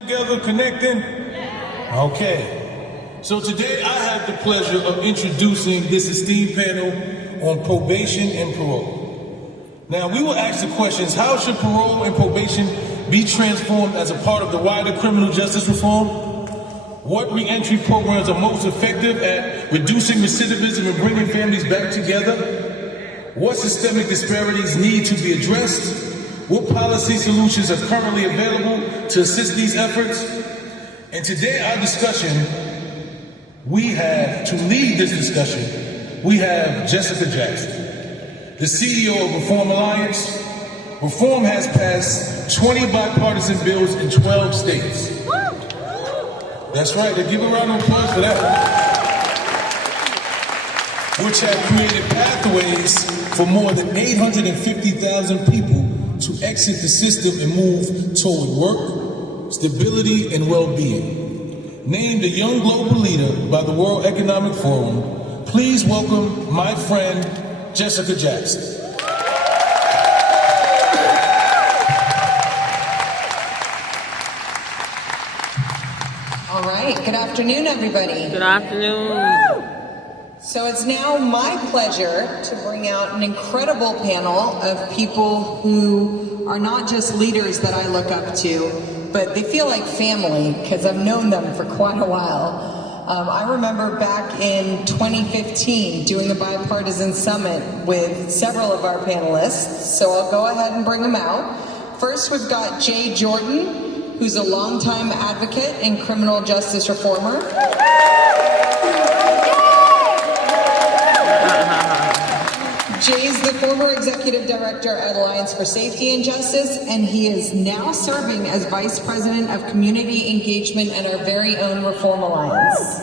Together, connecting? Okay. So today I have the pleasure of introducing this esteemed panel on probation and parole. Now we will ask the questions, how should parole and probation be transformed as a part of the wider criminal justice reform? What reentry programs are most effective at reducing recidivism and bringing families back together? What systemic disparities need to be addressed? What policy solutions are currently available to assist these efforts? And today our discussion, to lead this discussion, we have Jessica Jackson, the CEO of Reform Alliance. Reform has passed 20 bipartisan bills in 12 states. That's right, give a round of applause for that. Which have created pathways for more than 850,000 people to exit the system and move toward work, stability, and well-being. Named a young global leader by the World Economic Forum, please welcome my friend, Jessica Jackson. All right, good afternoon, everybody. Good afternoon. So it's now my pleasure to bring out an incredible panel of people who are not just leaders that I look up to, but they feel like family because I've known them for quite a while. I remember back in 2015 doing a bipartisan summit with several of our panelists, so I'll go ahead and bring them out. First, we've got Jay Jordan, who's a longtime advocate and criminal justice reformer. Jay's the former executive director at Alliance for Safety and Justice, and he is now serving as vice president of community engagement at our very own Reform Alliance.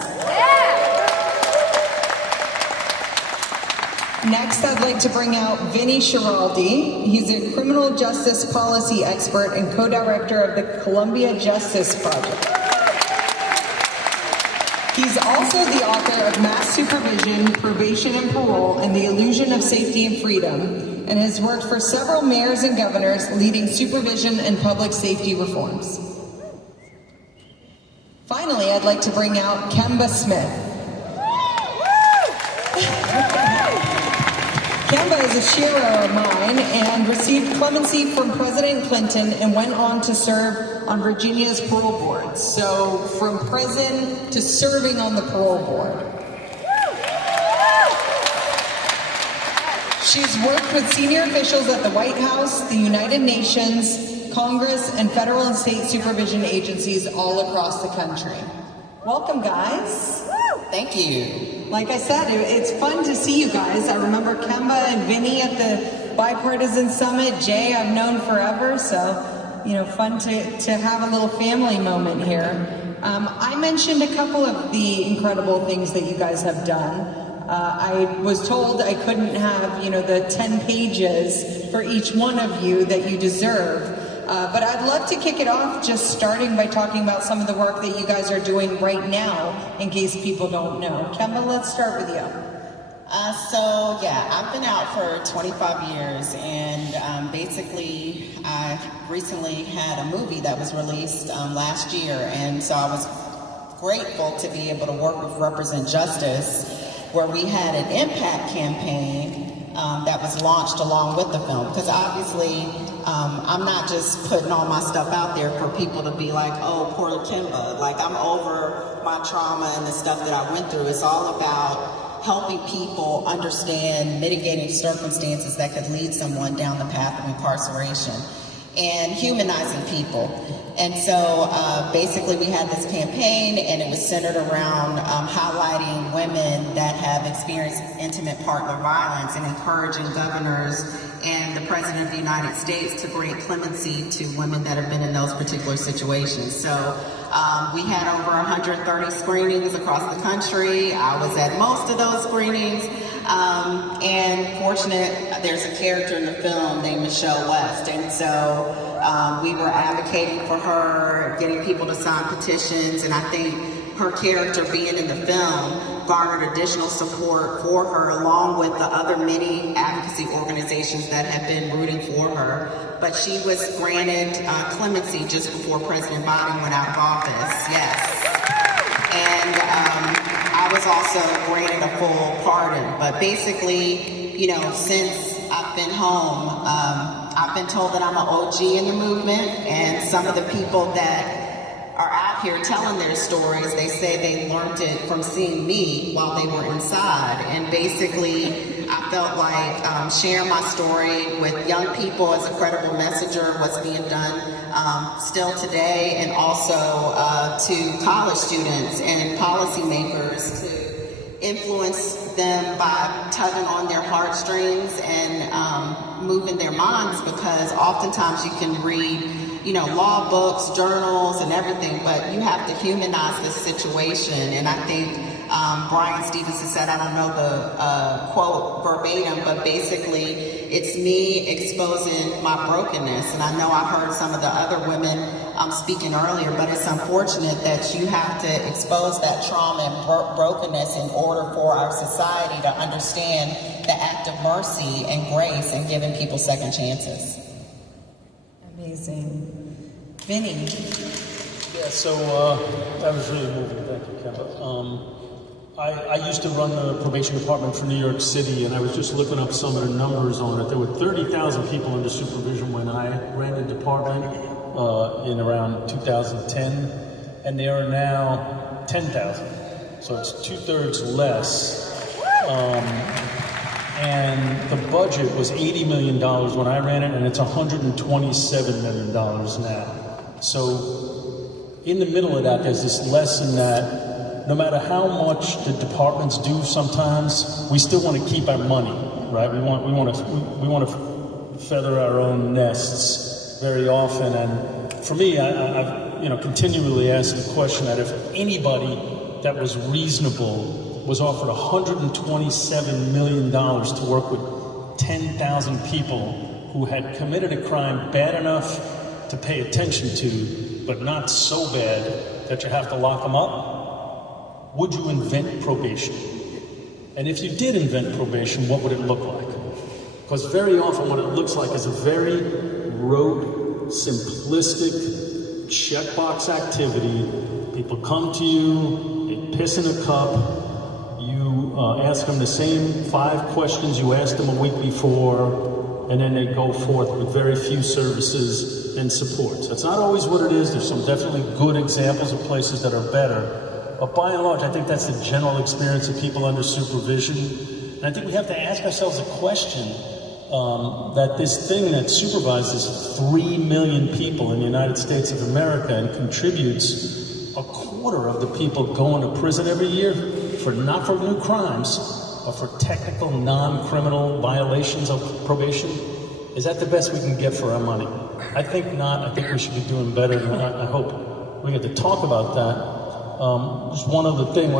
Next, I'd like to bring out Vinny Schiraldi. He's a criminal justice policy expert and co-director of the Columbia Justice Project. He's also the author of Mass Supervision, Probation and Parole, and the Illusion of Safety and Freedom, and has worked for several mayors and governors leading supervision and public safety reforms. Finally, I'd like to bring out Kemba Smith. Kemba is a Shiro of mine and received clemency from President Clinton and went on to serve on Virginia's parole board. So from prison to serving on the parole board. She's worked with senior officials at the White House, the United Nations, Congress, and federal and state supervision agencies all across the country. Welcome, guys. Thank you. Like I said, it's fun to see you guys. I remember Kemba and Vinny at the bipartisan summit. Jay, I've known forever, so fun to have a little family moment here. I mentioned a couple of the incredible things that you guys have done. I was told I couldn't have, the 10 pages for each one of you that you deserve. But I'd love to kick it off just starting by talking about some of the work that you guys are doing right now, in case people don't know. Kemba, let's start with you. I've been out for 25 years, and basically I recently had a movie that was released last year, and so I was grateful to be able to work with Represent Justice, where we had an impact campaign that was launched along with the film, because obviously I'm not just putting all my stuff out there for people to be like, oh, poor Kimba. Like, I'm over my trauma and the stuff that I went through. It's all about helping people understand mitigating circumstances that could lead someone down the path of incarceration and humanizing people. And so basically we had this campaign, and it was centered around highlighting women that have experienced intimate partner violence and encouraging governors and the President of the United States to grant clemency to women that have been in those particular situations. So we had over 130 screenings across the country. I was at most of those screenings. And fortunate, there's a character in the film named Michelle West. And so we were advocating for her, getting people to sign petitions. And I think her character being in the film garnered additional support for her, along with the other many advocacy organizations that have been rooting for her. But she was granted clemency just before President Biden went out of office, yes. And I was also granted a full pardon. But basically, you know, since I've been home, I've been told that I'm an OG in the movement, and some of the people that are out here telling their stories, they say they learned it from seeing me while they were inside. And basically, I felt like sharing my story with young people as a credible messenger, what's being done still today, and also to college students and policymakers to influence them by tugging on their heartstrings and moving their minds, because oftentimes you can read, you know, law books, journals, and everything, but you have to humanize this situation. And I think Brian Stevenson said, I don't know the quote verbatim, but basically it's me exposing my brokenness. And I know I heard some of the other women speaking earlier, but it's unfortunate that you have to expose that trauma and brokenness in order for our society to understand the act of mercy and grace and giving people second chances. Amazing. Vinny. Yeah, so that was really moving. Thank you, Kemba. I used to run the probation department for New York City, and I was just looking up some of the numbers on it. There were 30,000 people under supervision when I ran the department in around 2010, and there are now 10,000. So it's 2/3 less. And the budget was $80 million when I ran it, and it's $127 million now. So in the middle of that, there's this lesson that no matter how much the departments do sometimes, we still want to keep our money, right? We want to feather our own nests very often. And for me, I've continually asked the question that if anybody that was reasonable was offered $127 million to work with 10,000 people who had committed a crime bad enough to pay attention to, but not so bad that you have to lock them up, would you invent probation? And if you did invent probation, what would it look like? Because very often what it looks like is a very rote, simplistic, checkbox activity. People come to you, they piss in a cup, you ask them the same 5 questions you asked them a week before, and then they go forth with very few services and support. So it's not always what it is. There's some definitely good examples of places that are better. But by and large, I think that's the general experience of people under supervision. And I think we have to ask ourselves a question, that this thing that supervises 3 million people in the United States of America and contributes a quarter of the people going to prison every year not for new crimes, but for technical non-criminal violations of probation, is that the best we can get for our money? I think not. I think we should be doing better, and I hope we get to talk about that. Just one other thing.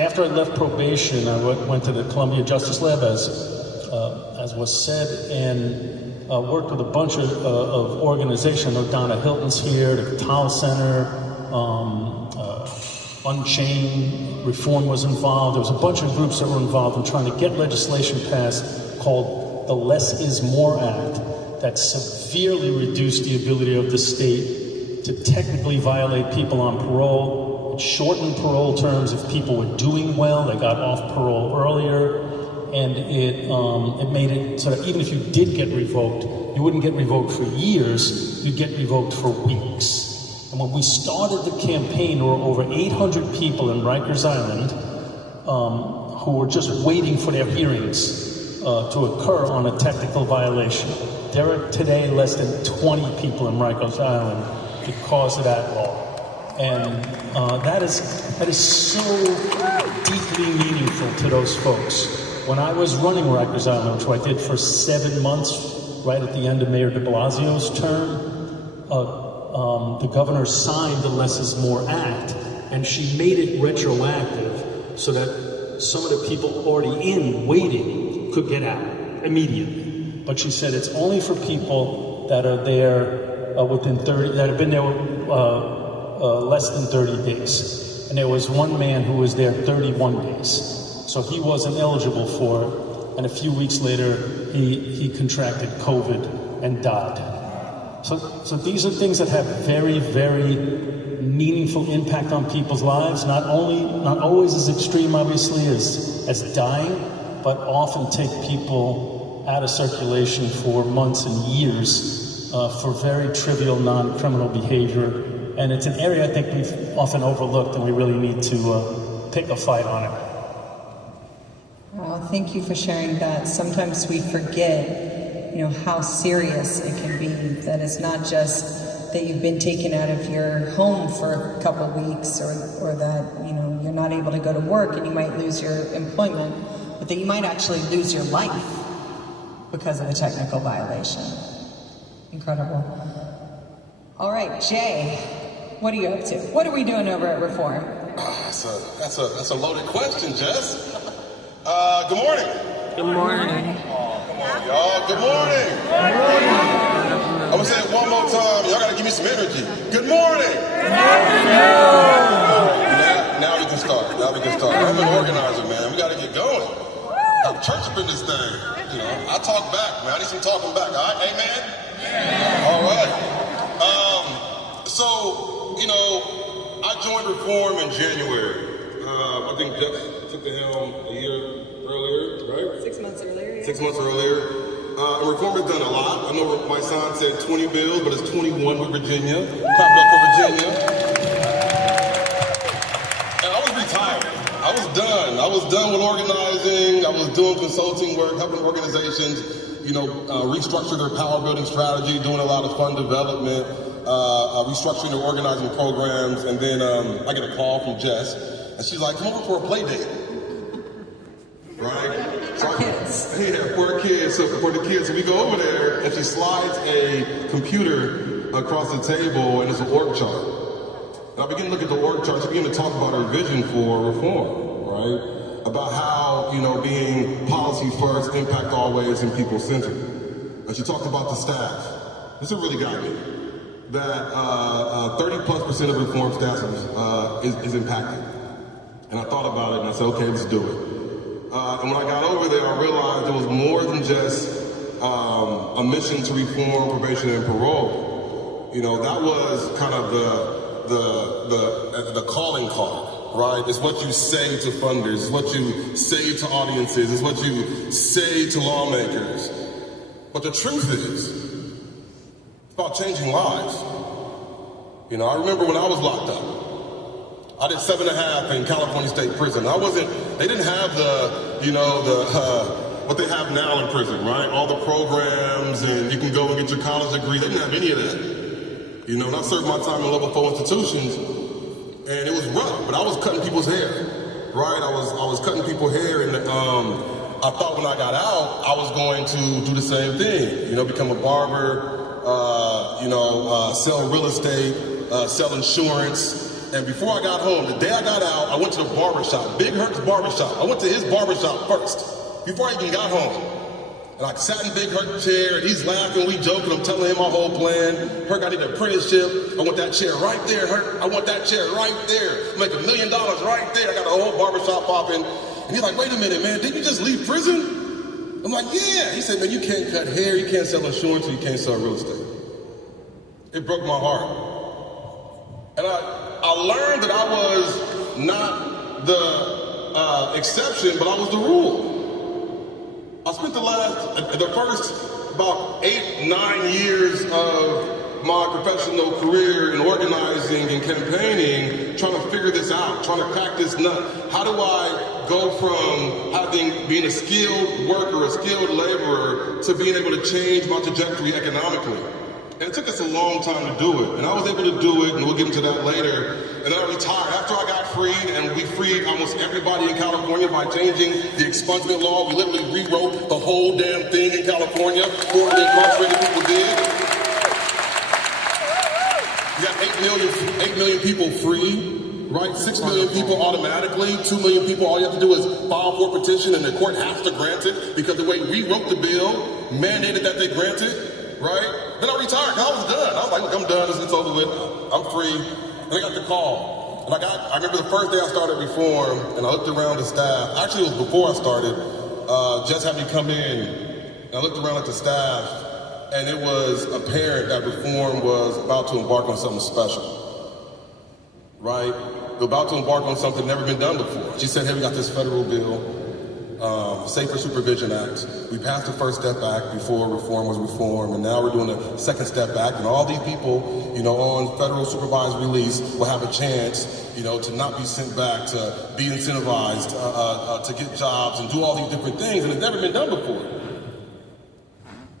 After I left probation, I went to the Columbia Justice Lab, as was said, and worked with a bunch of organizations. I know Donna Hilton's here, the Katala Center, Unchained Reform was involved. There was a bunch of groups that were involved in trying to get legislation passed called the Less is More Act that severely reduced the ability of the state to technically violate people on parole. It shortened parole terms if people were doing well, they got off parole earlier, and it made it so that even if you did get revoked, you wouldn't get revoked for years, you'd get revoked for weeks. And when we started the campaign, there were over 800 people in Rikers Island who were just waiting for their hearings to occur on a technical violation. There are today less than 20 people in Rikers Island because of that law. And that is so deeply meaningful to those folks. When I was running Rikers Island, which I did for 7 months, right at the end of Mayor de Blasio's term, the governor signed the Less is More Act, and she made it retroactive so that some of the people already in waiting could get out immediately. But she said it's only for people that are there within 30, that have been there less than 30 days. and there was one man who was there 31 days. So he wasn't eligible for it, and a few weeks later, he contracted COVID and died. So these are things that have very, very meaningful impact on people's lives, not always as extreme, obviously, as dying, but often take people out of circulation for months and years for very trivial, non-criminal behavior. And it's an area I think we've often overlooked, and we really need to pick a fight on it. Well, thank you for sharing that. Sometimes we forget, how serious it can be, that it's not just that you've been taken out of your home for a couple of weeks, or that, you're not able to go to work and you might lose your employment, but that you might actually lose your life because of a technical violation. Incredible. All right, Jay, what are you up to? What are we doing over at Reform? That's a loaded question, Jess. Good morning. Good morning. Come on, y'all. Good morning. I'm gonna say it one more time. Y'all gotta give me some energy. Good morning. Now we can start. I'm an organizer, man. We gotta get going. Have church up in this thing. I talk back, man. I need some talking back. All right, amen. All right. I joined Reform in January. I think Jeff took the helm a year earlier, right? 6 months earlier. Yeah. 6 months earlier. And Reform has done a lot. I know my sign said 20 bills, but it's 21 with Virginia. Clap it up for Virginia. And I was retired. I was done. I was done with organizing. I was doing consulting work, helping organizations, restructure their power building strategy, doing a lot of fund development, restructuring their organizing programs. And then I get a call from Jess, and she's like, come over for a play date. Right? For kids. Yeah, for kids. So for the kids, so we go over there, and she slides a computer across the table, and it's an org chart. And I begin to look at the org chart. She began to talk about her vision for Reform, right? About how, being policy first, impact always, and people centered. And she talked about the staff. This really got me. That 30+% of Reform staff is impacted. And I thought about it, and I said, okay, let's do it. And when I got over there, I realized it was more than just a mission to reform probation and parole. That was kind of the calling card, right? It's what you say to funders, it's what you say to audiences, it's what you say to lawmakers. But the truth is, it's about changing lives. I remember when I was locked up. I did 7.5 in California State Prison. They didn't have what they have now in prison, right? All the programs, and you can go and get your college degree. They didn't have any of that. And I served my time in level 4 institutions, and it was rough, but I was cutting people's hair, right? I was cutting people's hair, and I thought when I got out, I was going to do the same thing, become a barber, sell real estate, sell insurance. And before I got home, the day I got out, I went to the barbershop, Big Herc's barbershop. I went to his barbershop first, before I even got home. And I sat in Big Herc's chair, and he's laughing, we joking, I'm telling him my whole plan. Herc, I need an apprenticeship. I want that chair right there, Herc. I want that chair right there. Make $1 million right there. I got a whole barbershop popping. And he's like, wait a minute, man, didn't you just leave prison? I'm like, yeah. He said, man, you can't cut hair, you can't sell insurance, and you can't sell real estate. It broke my heart. And I learned that I was not the exception, but I was the rule. I spent the first about 8-9 years of my professional career in organizing and campaigning, trying to figure this out, trying to crack this nut. How do I go from being a skilled worker, a skilled laborer, to being able to change my trajectory economically? And it took us a long time to do it. And I was able to do it, and we'll get into that later. And then I retired. After I got freed, and we freed almost everybody in California by changing the expungement law. We literally rewrote the whole damn thing in California. 4 incarcerated people did. We got 8 million people free, right? 6 million people automatically. 2 million people, all you have to do is file for a petition, and the court has to grant it, because the way we wrote the bill mandated that they grant it. Right? Then I retired. I was done. I was like, look, I'm done. It's over with. I'm free. And I got the call. And I remember the first day I started reform, and I looked around the staff. Actually, it was before I started. Just had me come in, and I looked around at the staff, and it was apparent that reform was about to embark on something special, right? They're about to embark on something never been done before. She said, hey, we got this federal bill, Safer Supervision Act. We passed the first step back before reform was reformed, and now we're doing the second step back, and all these people, you know, on federal supervised release will have a chance, you know, to not be sent back, to be incentivized, to get jobs and do all these different things, and it's never been done before.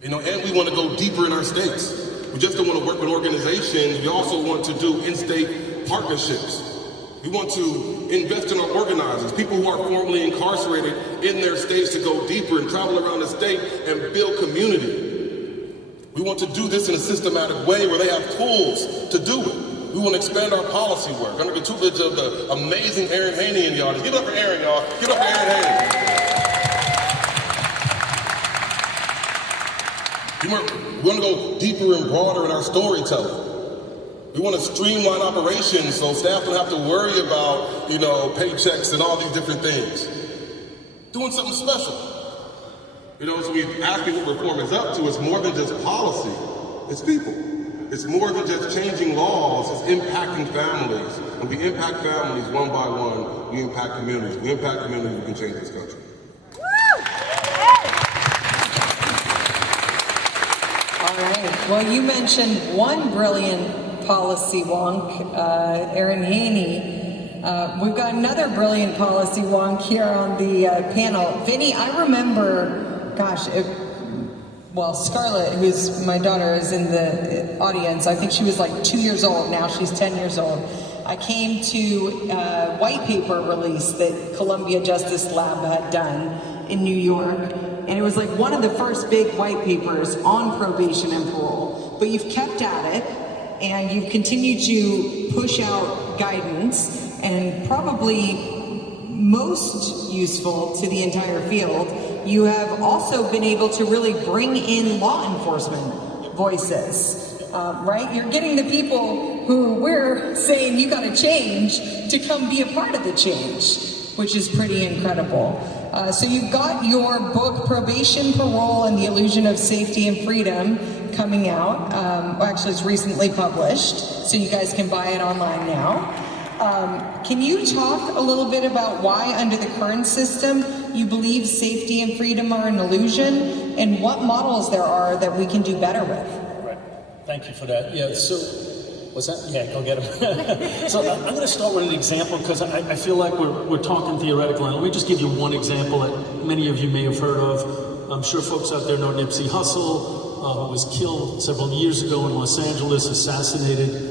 You know, and we want to go deeper in our states. We just don't want to work with organizations. We also want to do in-state partnerships. We want to invest in our organizers, people who are formerly incarcerated in their states, to go deeper and travel around the state and build community. We want to do this in a systematic way where they have tools to do it. We want to expand our policy work under the tutelage of the amazing Aaron Haney in the audience. Give it up for Aaron, y'all. Give it up for Aaron Haney. We want to go deeper and broader in our storytelling. We want to streamline operations so staff don't have to worry about, you know, paychecks and all these different things. Doing something special. You know, so we ask people what reform is up to. It's more than just policy. It's people. It's more than just changing laws. It's impacting families. When we impact families one by one, we impact communities. We impact communities, we can change this country. All right. Well, you mentioned one brilliant policy wonk, Aaron Haney. We've got another brilliant policy wonk here on the panel. Vinny, I remember, gosh, Scarlett, who's my daughter, is in the audience. I think she was like 2 years old. Now she's 10 years old. I came to a white paper release that Columbia Justice Lab had done in New York. And it was like one of the first big white papers on probation and parole. But you've kept at it, and you've continued to push out guidance, and probably most useful to the entire field, you have also been able to really bring in law enforcement voices, right? You're getting the people who we're saying you gotta change to come be a part of the change, which is pretty incredible. So you've got your book, Probation, Parole, and the Illusion of Safety and Freedom, coming out. Actually, it's recently published, so you guys can buy it online now. Can you talk a little bit about why, under the current system, you believe safety and freedom are an illusion, and what models there are that we can do better with? Right. Thank you for that. Yeah, so, what's that? Yeah, go get him. So I'm going to start with an example, because I feel like we're talking theoretical, and let me just give you one example that many of you may have heard of. I'm sure folks out there know Nipsey Hussle, who was killed several years ago in Los Angeles, assassinated.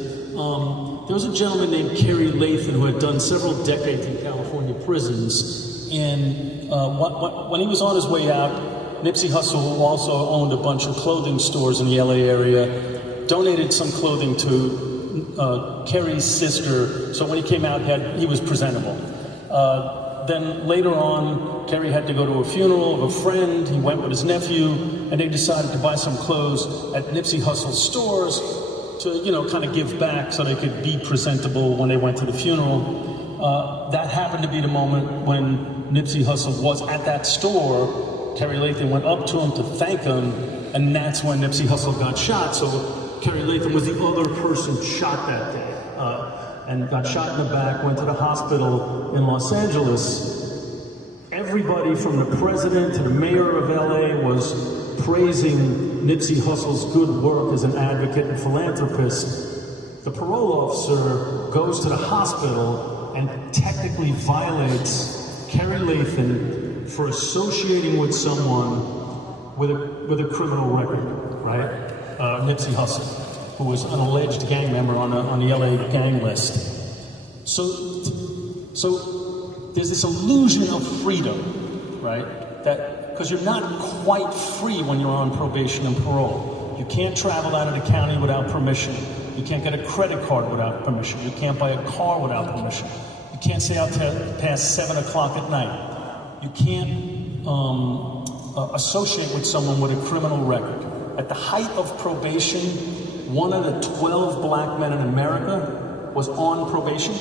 There was a gentleman named Kerry Lathan who had done several decades in California prisons, and when he was on his way out, Nipsey Hussle, who also owned a bunch of clothing stores in the LA area, donated some clothing to Kerry's sister, so when he came out, he was presentable. Then later on, Kerry had to go to a funeral of a friend. He went with his nephew, and they decided to buy some clothes at Nipsey Hussle's stores to, you know, kind of give back so they could be presentable when they went to the funeral. That happened to be the moment when Nipsey Hussle was at that store. Kerry Lathan went up to him to thank him, and that's when Nipsey Hussle got shot. So Kerry Lathan was the other person shot that day. And got shot in the back, went to the hospital in Los Angeles. Everybody from the president to the mayor of LA was praising Nipsey Hussle's good work as an advocate and philanthropist. The parole officer goes to the hospital and technically violates Kerry Lathan for associating with someone with a criminal record, right? Nipsey Hussle, who was an alleged gang member on the LA gang list. So there's this illusion of freedom, right? That because you're not quite free when you're on probation and parole. You can't travel out of the county without permission. You can't get a credit card without permission. You can't buy a car without permission. You can't stay out past 7 o'clock at night. You can't associate with someone with a criminal record. At the height of probation, one of the 12 black men in America was on probation.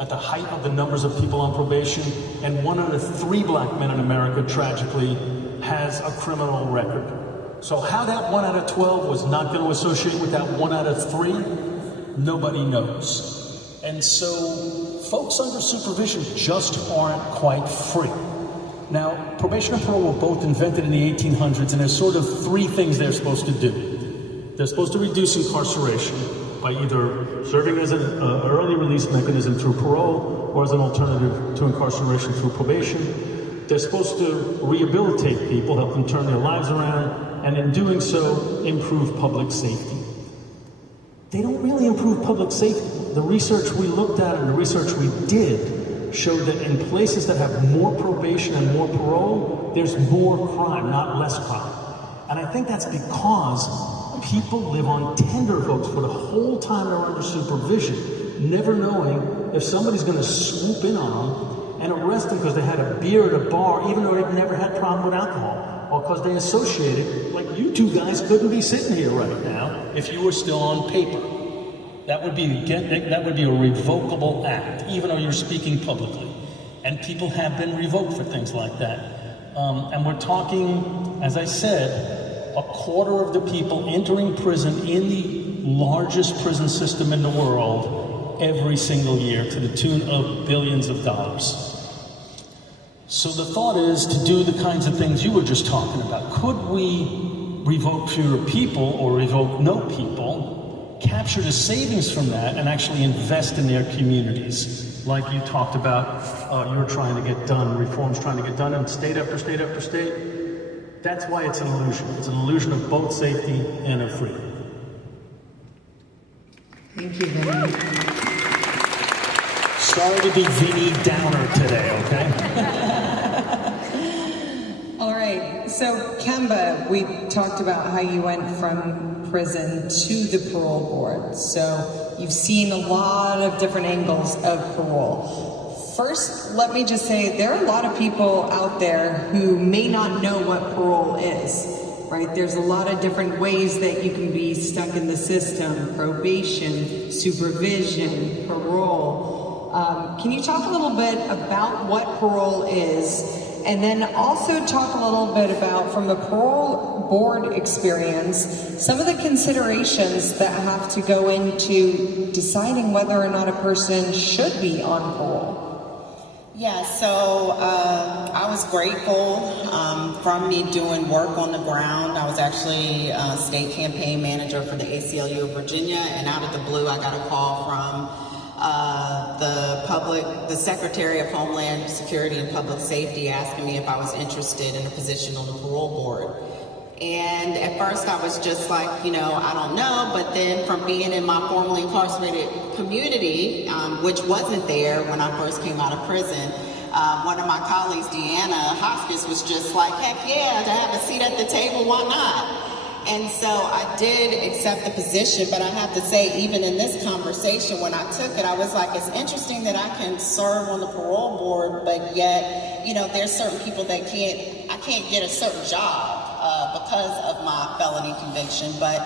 at the height of the numbers of people on probation, and 1 out of 3 black men in America, tragically, has a criminal record. So how that 1 out of 12 was not going to associate with that 1 out of 3, nobody knows. And so folks under supervision just aren't quite free. Now, probation and parole were both invented in the 1800s, and there's sort of 3 things they're supposed to do. They're supposed to reduce incarceration by either serving as an early release mechanism through parole or as an alternative to incarceration through probation. They're supposed to rehabilitate people, help them turn their lives around, and in doing so, improve public safety. They don't really improve public safety. The research we looked at and the research we did showed that in places that have more probation and more parole, there's more crime, not less crime. And I think that's because people live on tenterhooks for the whole time they're under supervision, never knowing if somebody's going to swoop in on them and arrest them because they had a beer at a bar, even though they've never had a problem with alcohol, or because they associated, like you two guys couldn't be sitting here right now if you were still on paper. That would be a revocable act, even though you're speaking publicly. And people have been revoked for things like that. And we're talking, as I said, a quarter of the people entering prison in the largest prison system in the world every single year, to the tune of billions of dollars. So the thought is to do the kinds of things you were just talking about. Could we revoke fewer people or revoke no people, capture the savings from that, and actually invest in their communities? Like you talked about, you're trying to get done, reforms trying to get done in state after state after state. That's why it's an illusion. It's an illusion of both safety and of freedom. Thank you, Vinny. Sorry to be Vinny Downer today, okay? All right, so Kemba, we talked about how you went from prison to the parole board. So you've seen a lot of different angles of parole. First, let me just say there are a lot of people out there who may not know what parole is, right? There's a lot of different ways that you can be stuck in the system: probation, supervision, parole. Can you talk a little bit about what parole is, and then also talk a little bit about, from the parole board experience, some of the considerations that have to go into deciding whether or not a person should be on parole? Yeah, so I was grateful from me doing work on the ground. I was actually state campaign manager for the ACLU of Virginia, and out of the blue I got a call from the Secretary of Homeland Security and Public Safety asking me if I was interested in a position on the parole board. And at first I was just like, I don't know, but then from being in my formerly incarcerated community, which wasn't there when I first came out of prison, one of my colleagues, Deanna Hoskins, was just like, heck yeah, to have a seat at the table, why not? And so I did accept the position, but I have to say, even in this conversation, when I took it, I was like, it's interesting that I can serve on the parole board, but yet, there's certain people that I can't get a certain job because of my felony conviction. But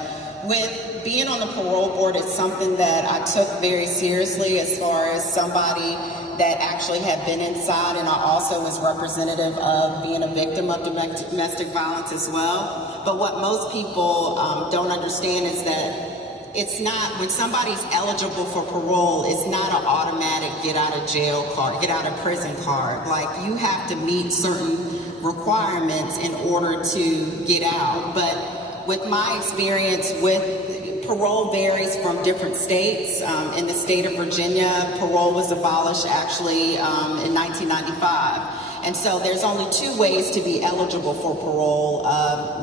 with being on the parole board, it's something that I took very seriously as far as somebody that actually had been inside, and I also was representative of being a victim of domestic violence as well. But what most people don't understand is that it's not, when somebody's eligible for parole, it's not an automatic get out of jail card, get out of prison card. Like, you have to meet certain requirements in order to get out. But with my experience with parole varies from different states. In the state of Virginia, parole was abolished actually in 1995. And so there's only 2 ways to be eligible for parole.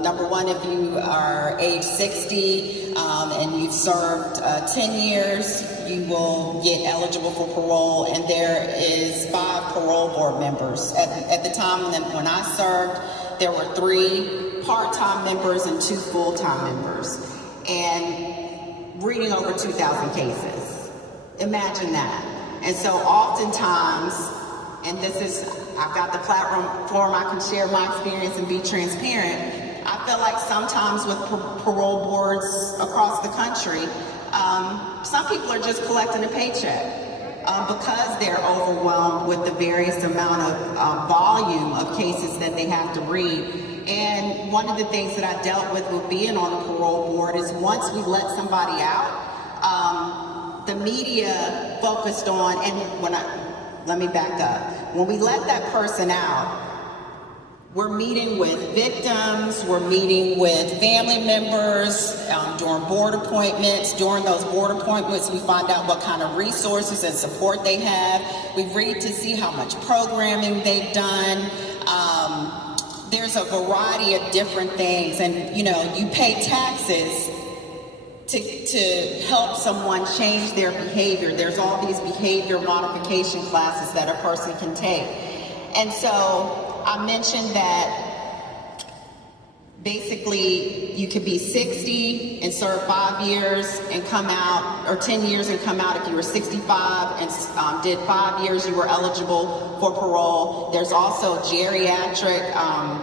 Number one, if you are age 60 and you've served 10 years, you will get eligible for parole. And there is 5 parole board members. At the time when I served, there were 3 part-time members and 2 full-time members. And reading over 2,000 cases. Imagine that. And so oftentimes, and I've got the platform, I can share my experience and be transparent. I feel like sometimes with parole boards across the country, some people are just collecting a paycheck. because they're overwhelmed with the various amount of volume of cases that they have to read. And one of the things that I dealt with being on the parole board is once we let somebody out, the media focused on, and let me back up. When we let that person out, we're meeting with victims, we're meeting with family members during board appointments. During those board appointments, we find out what kind of resources and support they have. We read to see how much programming they've done. There's a variety of different things, and you pay taxes to help someone change their behavior. There's all these behavior modification classes that a person can take. And so I mentioned that basically you could be 60 and serve 5 years and come out, or 10 years and come out. If you were 65 and did 5 years, you were eligible for parole. There's also geriatric,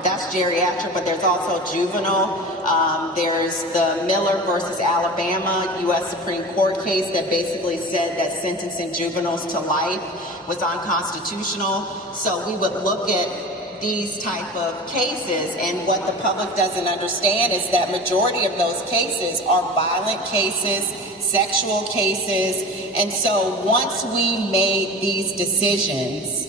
that's geriatric, but there's also juvenile. There's the Miller versus Alabama U.S. Supreme Court case that basically said that sentencing juveniles to life was unconstitutional. So we would look at these type of cases, and what the public doesn't understand is that majority of those cases are violent cases, sexual cases, and so once we made these decisions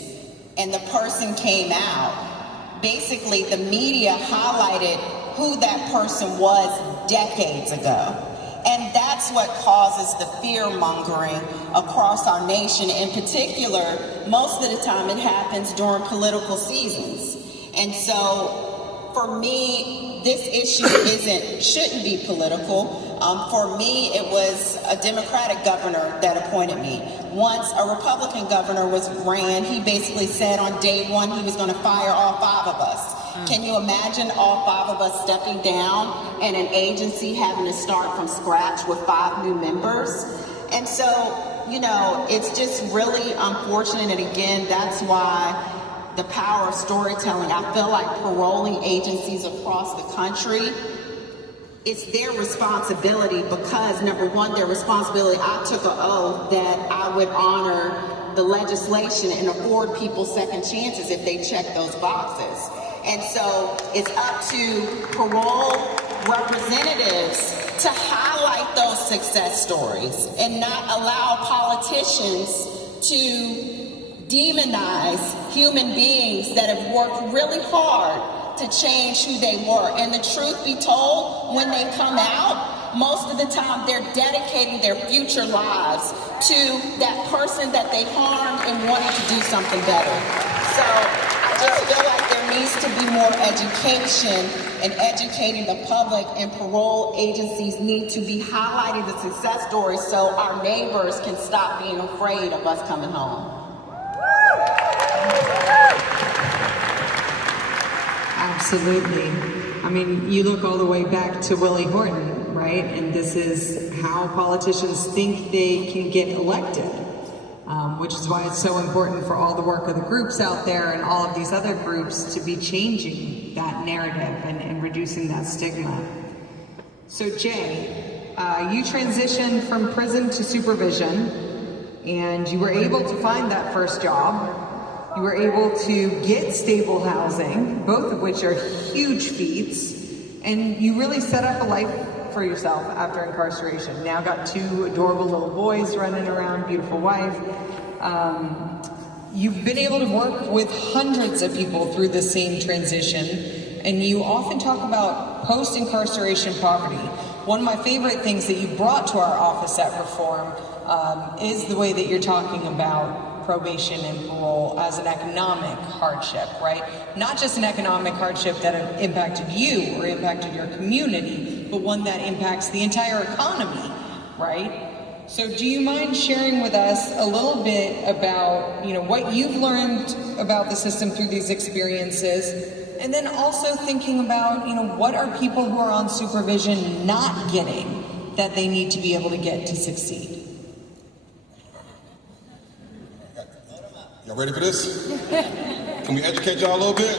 and the person came out, basically the media highlighted who that person was decades ago. And that's what causes the fear-mongering across our nation. In particular, most of the time it happens during political seasons. And so, for me, this issue shouldn't be political. For me, it was a Democratic governor that appointed me. Once a Republican governor ran, he basically said on day one he was going to fire all 5 of us. Can you imagine all 5 of us stepping down and an agency having to start from scratch with 5 new members? And so, it's just really unfortunate. And again, that's why the power of storytelling. I feel like paroling agencies across the country, it's their responsibility because, number one, their responsibility, I took an oath that I would honor the legislation and afford people second chances if they check those boxes. And so it's up to parole representatives to highlight those success stories and not allow politicians to demonize human beings that have worked really hard to change who they were. And the truth be told, when they come out, most of the time they're dedicating their future lives to that person that they harmed and wanted to do something better. So I just feel like there needs to be more education and educating the public, and parole agencies need to be highlighting the success stories so our neighbors can stop being afraid of us coming home. Absolutely. I mean, you look all the way back to Willie Horton, right? And this is how politicians think they can get elected, which is why it's so important for all the work of the groups out there and all of these other groups to be changing that narrative and reducing that stigma. So Jay, you transitioned from prison to supervision, and you were able to find that first job. You were able to get stable housing, both of which are huge feats, and you really set up a life for yourself after incarceration. Now got 2 adorable little boys running around, beautiful wife. You've been able to work with hundreds of people through the same transition, and you often talk about post-incarceration poverty. One of my favorite things that you brought to our office at Reform is the way that you're talking about probation and parole as an economic hardship, right? Not just an economic hardship that impacted you or impacted your community, but one that impacts the entire economy, right? So do you mind sharing with us a little bit about, what you've learned about the system through these experiences, and then also thinking about, what are people who are on supervision not getting that they need to be able to get to succeed? Y'all ready for this? Can we educate y'all a little bit?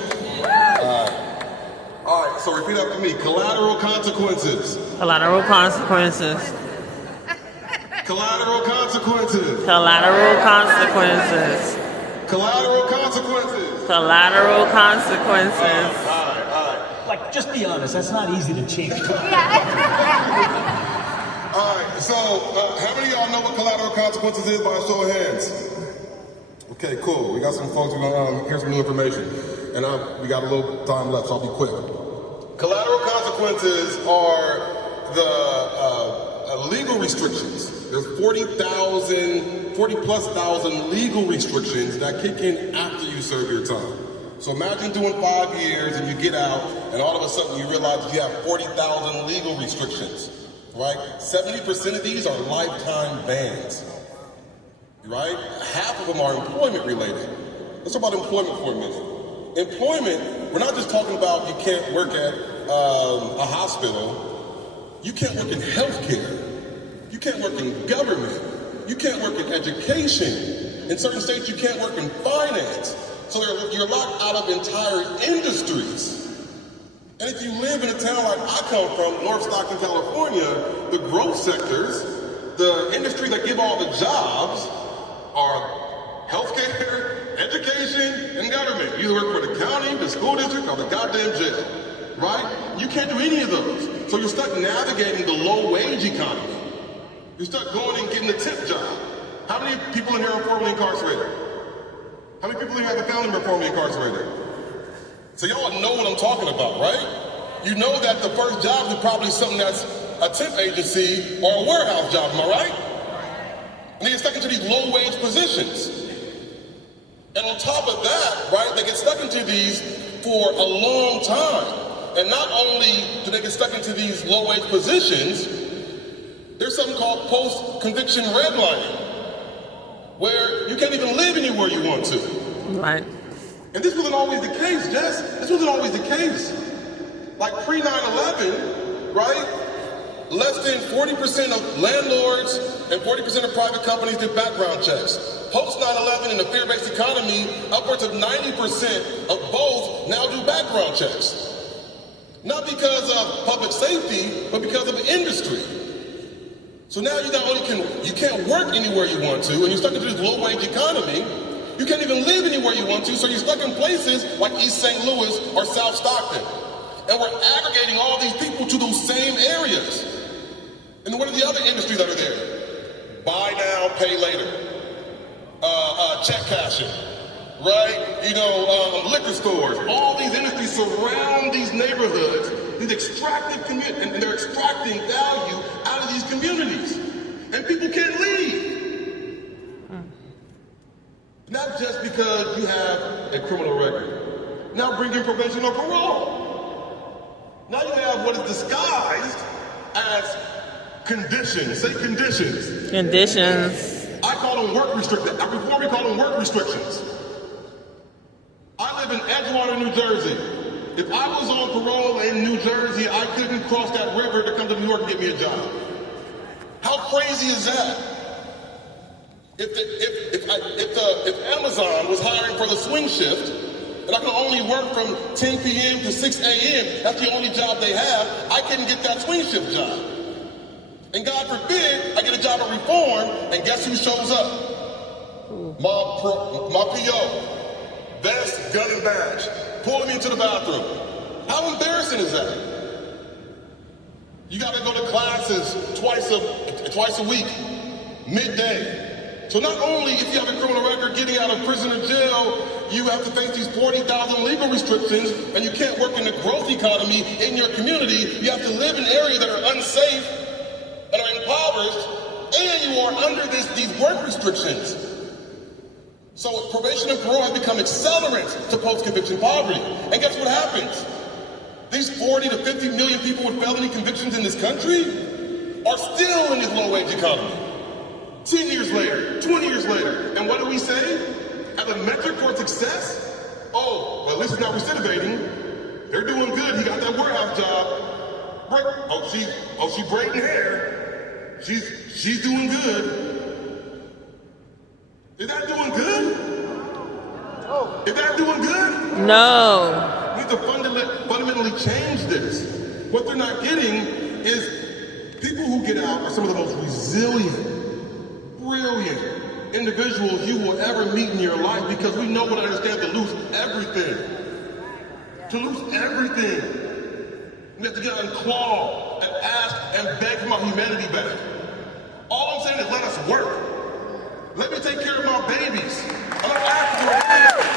All right, so repeat after me. Collateral consequences. Collateral consequences. Collateral consequences. Collateral consequences. Collateral consequences. Collateral consequences. All right. Like, just be honest, that's not easy to change. All right, so how many of y'all know what collateral consequences is by a show of hands? Okay, cool. We got some folks who are going to hear some new information. And we got a little time left, so I'll be quick. Collateral consequences are the legal restrictions. There's 40,000 legal restrictions that kick in after you serve your time. So imagine doing 5 years and you get out, and all of a sudden you realize that you have 40,000 legal restrictions, right? 70% of these are lifetime bans, right? Half of them are employment related. Let's talk about employment for a minute. Employment, we're not just talking about you can't work at a hospital. You can't work in healthcare. You can't work in government. You can't work in education. In certain states, you can't work in finance. So you're locked out of entire industries. And if you live in a town like I come from, North Stockton, California, the growth sectors, the industry that give all the jobs are healthcare, education, and government. You work for the county, the school district, or the goddamn jail, right? You can't do any of those. So you're stuck navigating the low-wage economy. You're stuck going and getting a tip job. How many people in here are formerly incarcerated? How many people here have a family member formerly incarcerated? So y'all know what I'm talking about, right? You know that the first job is probably something that's a temp agency or a warehouse job, am I right? And they get stuck into these low-wage positions. And on top of that, right, they get stuck into these for a long time. And not only do they get stuck into these low-wage positions, there's something called post-conviction redlining, where you can't even live anywhere you want to. Right. And this wasn't always the case, Jess. This wasn't always the case. Like pre-9/11, right? Less than 40% of landlords and 40% of private companies did background checks. Post 9/11 in the fear-based economy, upwards of 90% of both now do background checks. Not because of public safety, but because of industry. So now you not only can't work anywhere you want to, and you're stuck into this low-wage economy, you can't even live anywhere you want to, so you're stuck in places like East St. Louis or South Stockton. And we're aggregating all these people to those same areas. And what are the other industries that are there? Buy now, pay later. Check cashing, right? Liquor stores. All these industries surround these neighborhoods, these extractive communities, and they're extracting value out of these communities. And people can't leave. Not just because you have a criminal record. Now bring in probation or parole. Now you have what is disguised as conditions. Say conditions. Conditions. I call them work restrictions. Before we call them work restrictions. I live in Edgewater, New Jersey. If I was on parole in New Jersey, I couldn't cross that river to come to New York and get me a job. How crazy is that? If Amazon was hiring for the swing shift, and I can only work from 10 p.m. to 6 a.m., that's the only job they have, I couldn't get that swing shift job. And God forbid, I get a job at Reform, and guess who shows up? My PO. Vest, gun, and badge. Pulling me into the bathroom. How embarrassing is that? You gotta go to classes twice a week, midday. So not only if you have a criminal record getting out of prison or jail, you have to face these 40,000 legal restrictions, and you can't work in the growth economy in your community. You have to live in areas that are unsafe and are impoverished, and you are under these work restrictions. So probation and parole have become accelerants to post-conviction poverty. And guess what happens? These 40 to 50 million people with felony convictions in this country are still in this low-wage economy. 10 years later, 20 years later, and what do we say? As a metric for success? Oh, well, at least it's not recidivating. They're doing good. He got that warehouse job. She's braiding hair. She's doing good. Is that doing good? Is that doing good? No. We need to fundamentally change this. What they're not getting is people who get out are some of the most resilient trillion individuals you will ever meet in your life, because we know what I understand to lose everything. To lose everything. We have to get and claw and ask and beg for my humanity back. All I'm saying is let us work. Let me take care of my babies. I'm not asking for anything.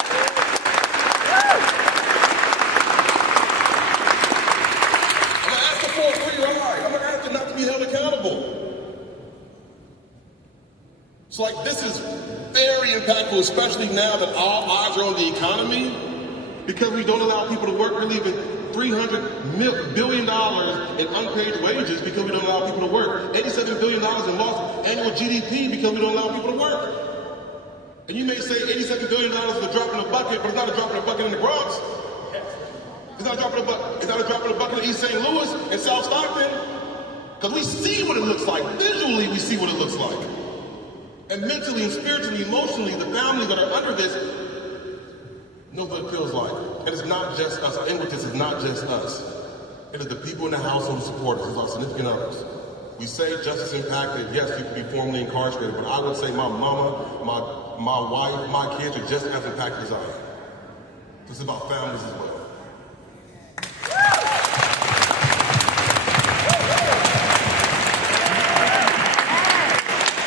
I'm not asking for a free ride. I'm not asking not to be held accountable. So like, this is very impactful, especially now that all eyes are on the economy, because we don't allow people to work. We're leaving $300 billion in unpaid wages because we don't allow people to work. $87 billion in lost annual GDP because we don't allow people to work. And you may say $87 billion is a drop in the bucket, but it's not a drop in the bucket in the Bronx. It's not a drop in the bucket. It's not a drop in the bucket in East St. Louis and South Stockton. Because we see what it looks like. Visually, we see what it looks like. And mentally and spiritually, emotionally, the families that are under this know what it feels like. And it's not just us. Our end with this is not just us. It is the people in the household who support us. It's our significant others. We say justice impacted. Yes, you can be formally incarcerated, but I would say my mama, my wife, my kids are just as impacted as I am. This is about families as well.